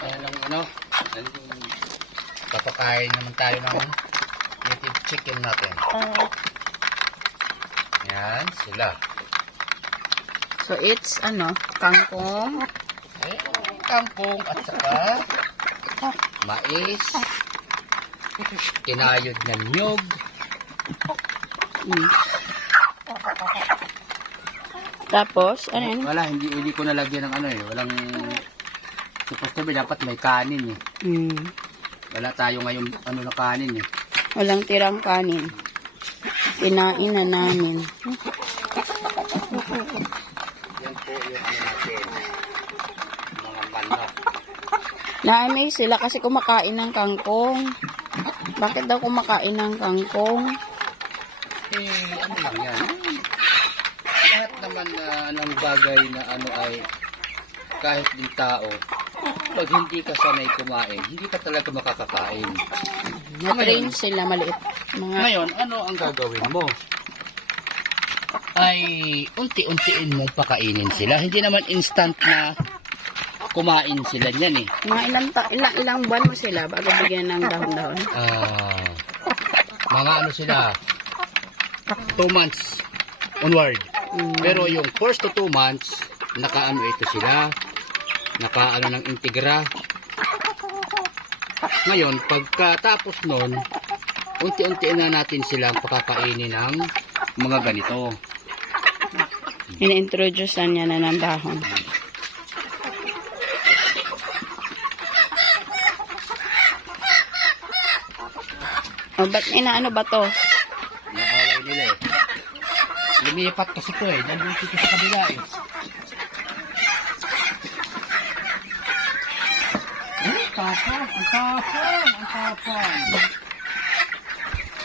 Ayan ang ano. Papakain naman tayo ng native chicken natin. Yan sila. So it's kangkong. Kangkong at saka mais. Kinayod ng nyug. Tapos, ano yun? Wala, hindi ko nalagyan ng ano eh. Walang, supposed to be, dapat may kanin eh. Wala tayo ngayon na kanin eh. Walang tirang kanin. Kinain na namin. Yan po yung ano natin. Mga manok. Na-amaze sila kasi kumakain ng kangkong. Bakit daw kumakain ng kangkong? Ano lang yan. Lahat naman na anong bagay na ano ay kahit di tao, pag hindi ka sanay kumain, hindi ka talaga makakakain. Na-train sila maliit. Ngayon, ano ang gagawin mo? Ay unti-untiin mong pakainin sila. Hindi naman instant na kumain sila niyan eh. Mga ilang buwan mo sila bago bigyan ng dahon-dahon? Mga ano sila, 2 months onward. Pero yung first to 2 months, nakaano ito sila, nakaano ng integra. Ngayon, pagkatapos nun, unti-untiin na natin silang pakakainin ng mga ganito. In-introduce na niya na ng dahon. O, ba't inaano ba to? Naaway nila eh. Lumipat kasi ito eh. Nandun dito sa kabila eh. Ang tapang! Ang tapang! Ang tapang!